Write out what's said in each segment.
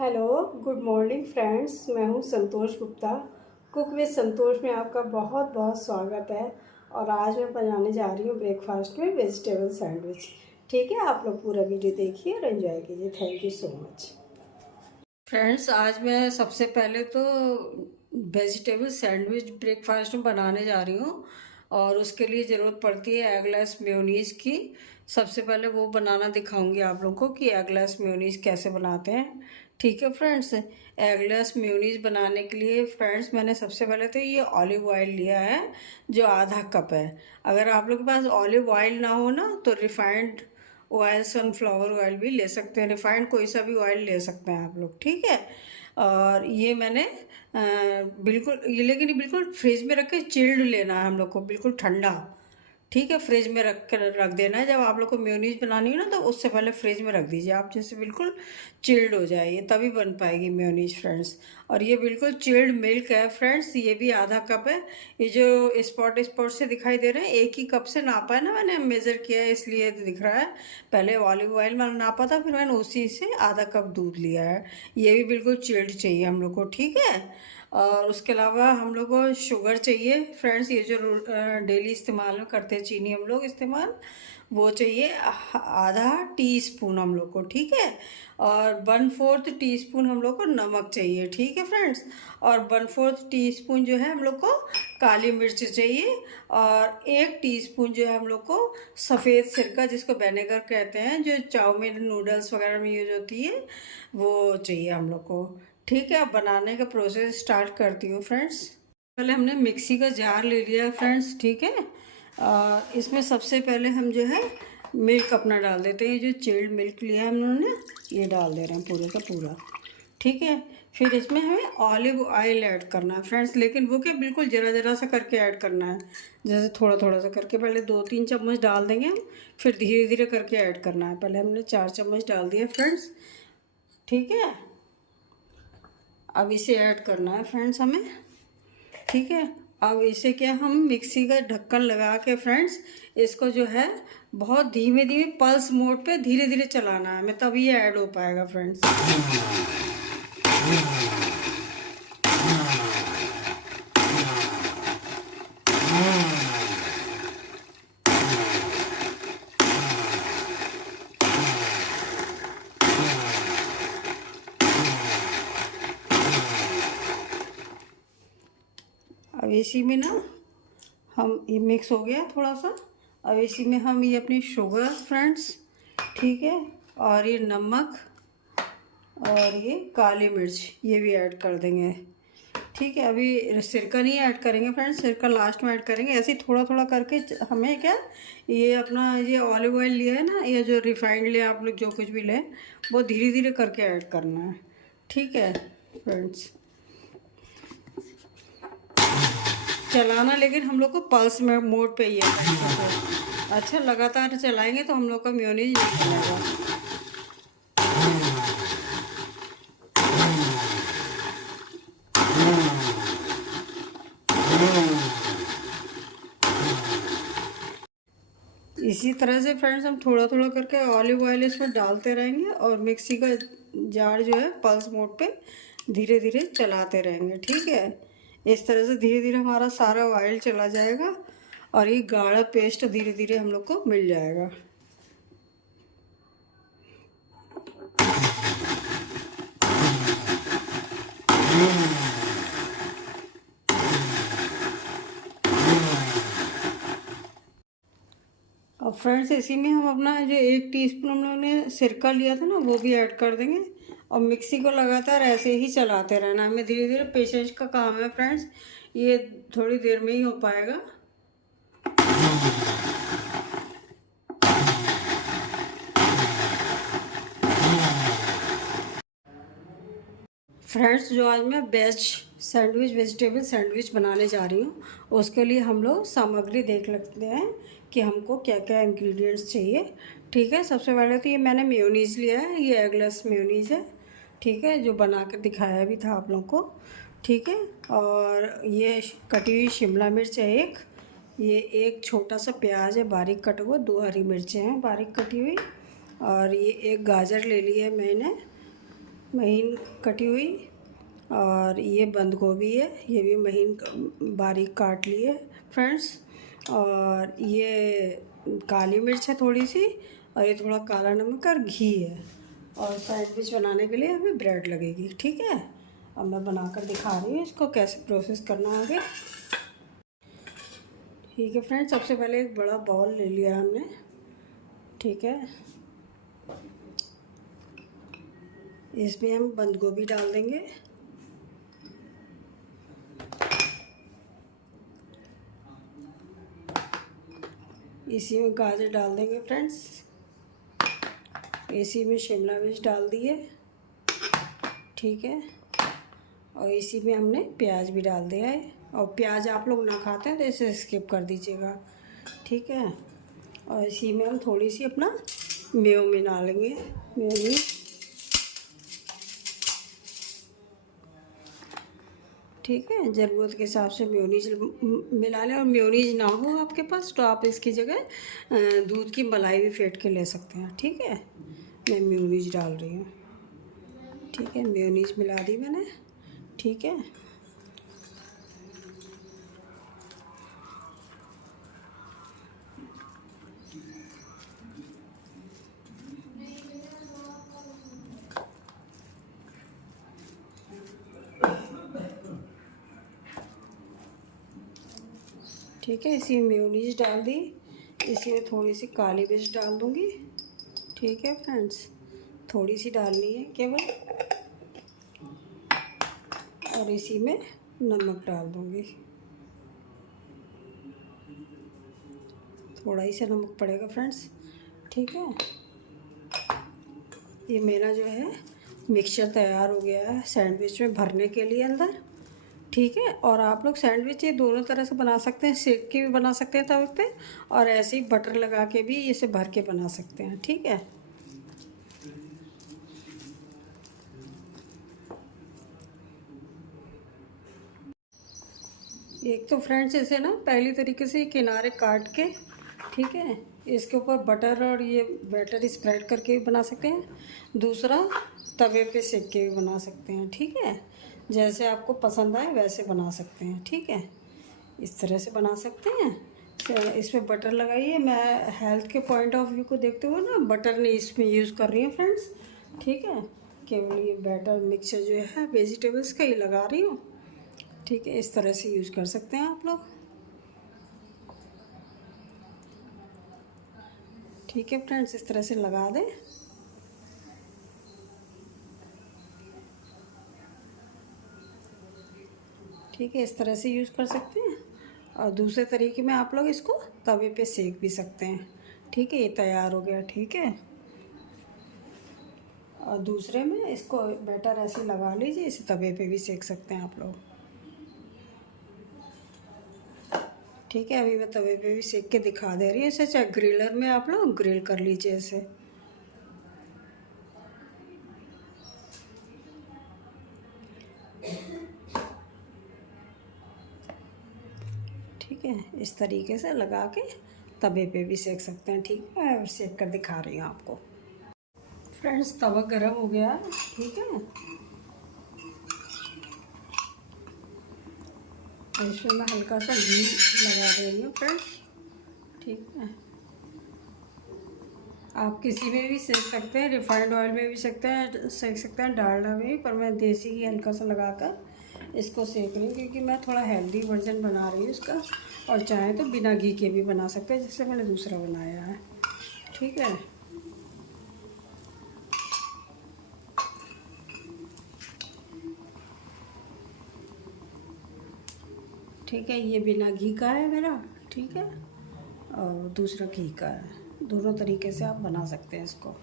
Hello, good morning friends. मैं हूं संतोष Gupta. Cook with संतोष में आपका बहुत बहुत स्वागत है। और आज मैं बनाने जा रही हूं ब्रेकफास्ट में वेजिटेबल सैंडविच। ठीक है, आप लोग पूरा वीडियो देखिए और एंजॉय कीजिए। Thank you so much. Friends, आज मैं सबसे पहले तो वेजिटेबल सैंडविच ब्रेकफास्ट में बनाने जा रही हूँ और उसके लिए ज़रूरत पड़ती है एगलेस मेयोनीज़ की। सबसे पहले वो बनाना दिखाऊंगी आप लोगों को कि एगलेस मेयोनीज़ कैसे बनाते हैं। ठीक है फ्रेंड्स, एगलेस मेयोनीज़ बनाने के लिए फ्रेंड्स मैंने सबसे पहले तो ये ऑलिव ऑयल लिया है जो आधा कप है। अगर आप लोग के पास ऑलिव ऑयल ना हो ना तो रिफाइंड ऑयल, सनफ्लावर ऑयल भी ले सकते हैं। रिफाइंड कोई सा भी ऑयल ले सकते हैं आप लोग। ठीक है, और ये मैंने बिल्कुल ये, लेकिन ये बिल्कुल फ्रिज में रख के चिल्ड लेना है हम लोग को, बिल्कुल ठंडा। ठीक है, फ्रिज में रख देना है। जब आप लोग को मेयोनीज बनानी है ना तो उससे पहले फ्रिज में रख दीजिए आप, जैसे बिल्कुल चिल्ड हो जाए, ये तभी बन पाएगी मेयोनीज फ्रेंड्स। और ये बिल्कुल चिल्ड मिल्क है फ्रेंड्स, ये भी आधा कप है। ये जो स्पॉट स्पॉट से दिखाई दे रहे हैं, एक ही कप से नापा है ना, मैंने मेज़र किया है इसलिए दिख रहा है। पहले ऑलिव ऑयल मैंने नापा था, फिर मैंने उसी से आधा कप दूध लिया है। ये भी बिल्कुल चिल्ड चाहिए हम लोग को। ठीक है, और उसके अलावा हम लोग को शुगर चाहिए फ्रेंड्स। ये जो डेली इस्तेमाल में करते हैं चीनी हम लोग इस्तेमाल, वो चाहिए आधा टीस्पून हम लोग को। ठीक है, और 1/4 टीस्पून हम लोग को नमक चाहिए। ठीक है फ्रेंड्स, और 1/4 टीस्पून जो है हम लोग को काली मिर्च चाहिए। और 1 टीस्पून जो है हम लोग को सफ़ेद सिरका, जिसको विनेगर कहते हैं, जो चाउमीन नूडल्स वगैरह में यूज होती है, वो चाहिए हम लोग को। ठीक है, अब बनाने का प्रोसेस स्टार्ट करती हूँ फ्रेंड्स। पहले हमने मिक्सी का जार ले लिया है फ्रेंड्स। ठीक है, इसमें सबसे पहले हम जो है मिल्क अपना डाल देते हैं। ये जो चिल्ड मिल्क लिया है हम लोगों ने, ये डाल दे रहे हैं पूरे का पूरा। ठीक है, फिर इसमें हमें ऑलिव ऑयल ऐड करना है फ्रेंड्स, लेकिन वो क्या बिल्कुल ज़रा ज़रा सा करके ऐड करना है, जैसे थोड़ा थोड़ा सा करके। पहले 2-3 चम्मच डाल देंगे हम, फिर धीरे धीरे करके ऐड करना है। पहले हमने 4 चम्मच डाल दिया फ्रेंड्स। ठीक है, अब इसे ऐड करना है फ्रेंड्स हमें। ठीक है, अब इसे क्या, हम मिक्सी का ढक्कन लगा के फ्रेंड्स इसको जो है बहुत धीमे धीमे पल्स मोड पे धीरे धीरे चलाना है हमें, तभी ये ऐड हो पाएगा फ्रेंड्स। अब इसी में ना हम, ये मिक्स हो गया थोड़ा सा। अब इसी में हम ये अपनी शुगर फ्रेंड्स, ठीक है, और ये नमक और ये काली मिर्च ये भी ऐड कर देंगे। ठीक है, अभी सिरका नहीं ऐड करेंगे फ्रेंड्स, सिरका लास्ट में ऐड करेंगे। ऐसे ही थोड़ा थोड़ा करके हमें क्या, ये अपना ये ऑलिव ऑयल लिया है ना, ये जो रिफाइंड लिया आप लोग जो कुछ भी लें, वो धीरे धीरे करके ऐड करना है। ठीक है फ्रेंड्स, चलाना लेकिन हम लोग को पल्स में मोड पे ही है। अच्छा, लगातार चलाएंगे तो हम लोग का मेयोनीज नहीं बनेगा। इसी तरह से फ्रेंड्स हम थोड़ा थोड़ा करके ऑलिव ऑयल इसमें डालते रहेंगे और मिक्सी का जार जो है पल्स मोड पे धीरे धीरे चलाते रहेंगे। ठीक है, इस तरह से धीरे धीरे हमारा सारा ऑयल चला जाएगा और ये गाढ़ा पेस्ट धीरे धीरे हम लोग को मिल जाएगा। अब फ्रेंड्स इसी में हम अपना जो 1 टीस्पून हम लोगों ने सिरका लिया था ना, वो भी ऐड कर देंगे और मिक्सी को लगातार ऐसे ही चलाते रहना हमें धीरे धीरे। पेशेंस का काम है फ्रेंड्स, ये थोड़ी देर में ही हो पाएगा। फ्रेंड्स, जो आज मैं वेजिटेबल सैंडविच बनाने जा रही हूँ, उसके लिए हम लोग सामग्री देख लेते हैं कि हमको क्या क्या इंग्रेडिएंट्स चाहिए। ठीक है, सबसे पहले तो ये मैंने मेयोनीज़ लिया है, ये एगलेस मेयोनीज़ है। ठीक है, जो बना कर दिखाया भी था आप लोगों को। ठीक है, और ये कटी हुई शिमला मिर्च है एक, ये एक छोटा सा प्याज है बारीक कटा हुआ, 2 हरी मिर्चें हैं बारीक कटी हुई, और ये एक गाजर ले ली है मैंने, महीन कटी हुई, और ये बंद गोभी है, ये भी महीन बारीक काट ली है फ्रेंड्स। और ये काली मिर्च है थोड़ी सी, और ये थोड़ा काला नमक और घी है। और सैंडविच बनाने के लिए हमें ब्रेड लगेगी, ठीक है। अब मैं बनाकर दिखा रही हूँ इसको कैसे प्रोसेस करना है आगे। ठीक है फ्रेंड्स, सबसे पहले एक बड़ा बाउल ले लिया हमने, ठीक है। इसमें हम बंद गोभी डाल देंगे, इसी में गाजर डाल देंगे फ्रेंड्स, इसी में शिमला मिर्च डाल दिए, ठीक है। और इसी में हमने प्याज भी डाल दिया है, और प्याज आप लोग ना खाते हैं तो इसे स्किप कर दीजिएगा, ठीक है। और इसी में हम थोड़ी सी अपना मेयोनीज डालेंगे, मेयोनीज, ठीक है। ज़रूरत के हिसाब से मेयोनीज मिला लें, और मेयोनीज ना हो आपके पास तो आप इसकी जगह दूध की मलाई भी फेंट के ले सकते हैं, ठीक है। मैं मेयोनीज डाल रही हूँ, ठीक है। मेयोनीज मिला दी मैंने, ठीक है। ठीक है, इसी में मेयोनीज डाल दी, इसी में थोड़ी सी काली मिर्च डाल दूँगी, ठीक है फ्रेंड्स, थोड़ी सी डालनी है केवल। और इसी में नमक डाल दूँगी, थोड़ा ही सा नमक पड़ेगा फ्रेंड्स, ठीक है। ये मेरा जो है मिक्सचर तैयार हो गया है सैंडविच में भरने के लिए अंदर, ठीक है। और आप लोग सैंडविच ये दोनों तरह से बना सकते हैं, सेक के भी बना सकते हैं तवे पे, और ऐसे ही बटर लगा के भी इसे भर के बना सकते हैं, ठीक है। एक तो फ्रेंड्स इसे ना पहली तरीके से किनारे काट के, ठीक है, इसके ऊपर बटर और ये बैटर स्प्रेड करके भी बना सकते हैं। दूसरा तवे पे सेक के भी बना सकते हैं, ठीक है। जैसे आपको पसंद आए वैसे बना सकते हैं, ठीक है। इस तरह से बना सकते हैं। इसमें बटर लगाइए, मैं हेल्थ के पॉइंट ऑफ व्यू को देखते हुए ना बटर नहीं इसमें यूज़ कर रही हूँ फ्रेंड्स, ठीक है। केवल ये बैटर मिक्सचर जो है वेजिटेबल्स का ही लगा रही हूँ, ठीक है। इस तरह से यूज़ कर सकते हैं आप लोग, ठीक है फ्रेंड्स। इस तरह से लगा दें, ठीक है। इस तरह से यूज़ कर सकते हैं। और दूसरे तरीके में आप लोग इसको तवे पे सेक भी सकते हैं, ठीक है। ये तैयार हो गया, ठीक है। और दूसरे में इसको बैटर ऐसे लगा लीजिए, इसे तवे पे भी सेक सकते हैं आप लोग, ठीक है। अभी मैं तवे पे भी सेक के दिखा दे रही हूँ इसे, चाहे ग्रिलर में आप लोग ग्रिल कर लीजिए इसे, ठीक है। इस तरीके से लगा के तवे पे भी सेक सकते हैं, ठीक है। और सेक कर दिखा रही हूँ आपको फ्रेंड्स। तवा गरम हो गया, ठीक है। इसमें मैं हल्का सा घी लगा दे रही हूँ फ्रेंड्स, ठीक है। आप किसी में भी सेक सकते हैं, रिफाइंड ऑयल में भी सेक सकते हैं, डालडा में भी, पर मैं देसी घी हल्का सा लगाकर इसको सेक रही हूँ, क्योंकि मैं थोड़ा हेल्दी वर्जन बना रही हूँ इसका। और चाहे तो बिना घी के भी बना सकते हैं, जैसे मैंने दूसरा बनाया है, ठीक है। ठीक है, ये बिना घी का है मेरा, ठीक है। और दूसरा घी का है, दोनों तरीके से आप बना सकते हैं इसको।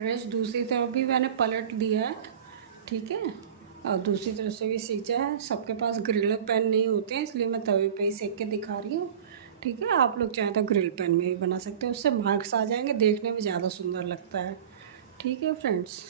फ्रेंड्स दूसरी तरफ भी मैंने पलट दिया है, ठीक है। और दूसरी तरफ से भी सीख जाए। सबके पास ग्रिल पैन नहीं होते हैं, इसलिए मैं तवे पे ही सेक के दिखा रही हूँ। ठीक है, आप लोग चाहें तो ग्रिल पैन में भी बना सकते हैं, उससे मार्क्स आ जाएंगे, देखने में ज़्यादा सुंदर लगता है। ठीक है फ्रेंड्स।